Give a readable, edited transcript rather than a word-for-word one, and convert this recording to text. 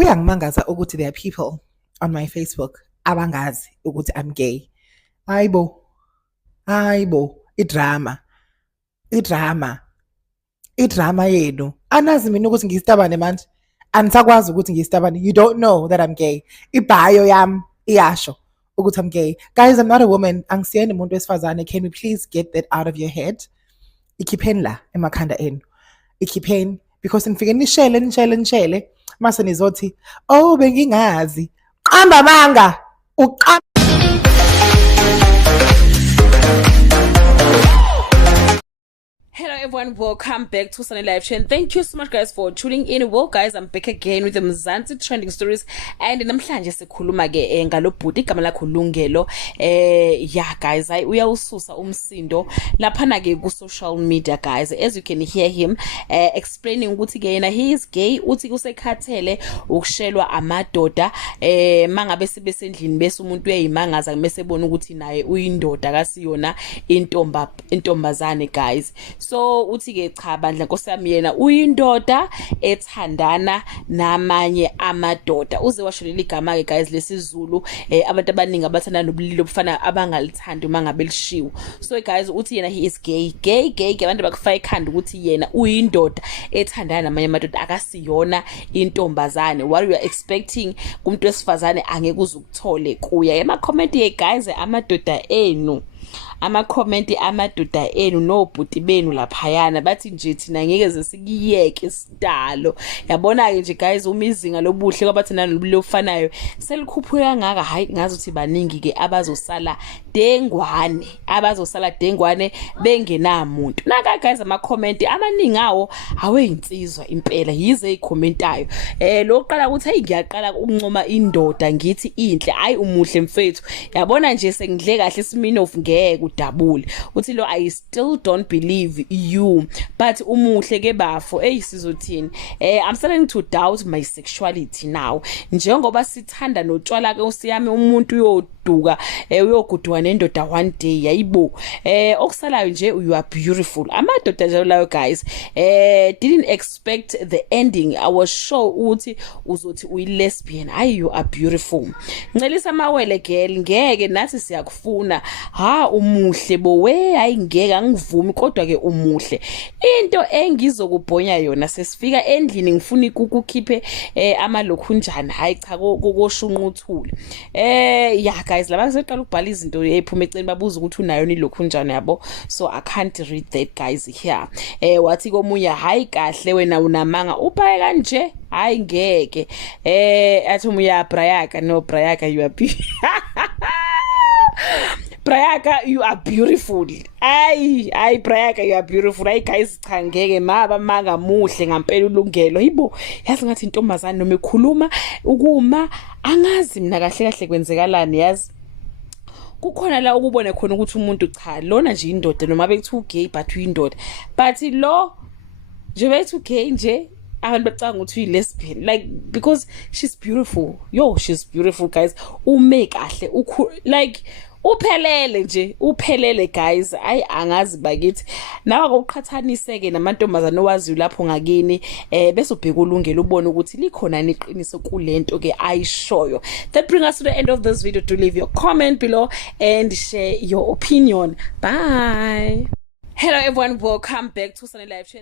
Kuyangimangaza ukuthi there are people on my Facebook abangazi ukuthi I'm gay. Hayibo. Idrama yenu. Anazi mina ukuthi ngiyisitabane manje. Anisakwazi ukuthi ngiyisitabane. You don't know that I'm gay. Ibhayo yami iyasho ukuthi I'm gay. Guys, I'm not a woman. Angisiyeni umuntu wesifazane. Can we please get that out of your head? Ikhipheni la emakhanda enu. Ikhipheni because nifike nishele mase nizothi oh bengingazi. Qamba manga. Hello everyone, welcome back to Sunny Live Chain. Thank you so much guys for tuning in. Well guys, I'm back again with the Mzansi trending stories and namhlanje sikhuluma ke ngalobhuti igama lakho Lungelo. Yeah guys, uyawususa umsindo laphana ke ku social media guys. As you can hear him explaining ukuthi ke yena he is gay, uthi kusekhathele ukushelwa amadoda mangabe sibesendlini bese umuntu uyayimangaza bese bona ukuthi naye uyindoda kasiyona intombazane guys. So uthi ke cha bandla Nkosi yami yena uyindoda ethandana namanye amadoda. Uze washo leli gama ke guys lesizulu abantu abaningi abathanda nobulilo bufana abangalithandi uma ngabe lishiwo. So guys uthi yena he is gay abantu bakufaka ikhanda ukuthi yena uyindoda ethandana namanye amadoda akasiyona intombazane. What you are expecting kumuntu wesifazane angeke uzukuthole kuya. Ema comment ye guys amadoda enu ama-comment amadoda enu nobhuti benu laphayana bathi nje thina ngeke zesikiyeke isidalo. Yabona ke nje guys umizinga lobuhle kwabathana nobulilo ofanayo selikhuphuka kangaka. Hayi ngazi ukuthi baningi ke abazosala dengwane bengenamuntu. Naka guys ama-comment amaningi awo aweyinsizwa impela yize ikhomentayo lokuqala ukuthi hey ngiyaqala ukuncoma indoda ngithi inhle hayi umuhle mfethu. Yabona nje sengidle kahle Smirnoff ngeke udabule uthi lo I still don't believe you but umuhle ke bafo sizothini. I'm starting to doubt my sexuality now njengoba sithanda notshwala ke usiyami umuntu uyoduka uyoguduka nendoda one day yayibo. Okusalayo nje you are beautiful. Amadoda njalo layo guys didn't expect the ending. I was sure uthi uzothi uyi lesbian. Hayi you are beautiful. Ncelisa mawele girl ngeke nathi siyakufuna umuhle bo we hayi ngeke angivumi kodwa ke umuhle. Into engizokubhonya yona sesifika endlini ngifuna ukukhiphe amalokhunjana hayi cha koshunquthule. Yeah guys laba seqala ukubhala izinto ephuma eceleni babuza ukuthi unayo ni lokhunjana yabo. So I can't read that guys here. Wathi komunye hayi kahle wena unamanga uphaye kanje hayi ngeke. Athi umuya Brayaka no Brayaka you are Brayaka you are beautiful. Ay Brayaka you are beautiful. Ay guys cha ngeke manga muhle ngampela uLungelo. Yibo yazi ngathi intombazane noma ekhuluma ukuma angazi mina kahle kwenzekalani yazi. Kukhona la ukubona khona ukuthi umuntu cha lona nje indoda noma bekuthu gay but uyindoda but lo nje bethu gay nje abantu bacanga ukuthi uyi lesbian like because she's beautiful. She's beautiful guys. Ume kahle like uphelele guys. Ayi angazi bakithi nawe akuqhathaniseke namantombazane owaziyo lapho ngakini bese ubheka uLungelo ubone ukuthi likhona neqiniso kulento ke ayishoyo. That brings us to the end of this video. Do leave your comment below and share your opinion. Bye. Hello everyone, welcome back to Sunny Live Chain.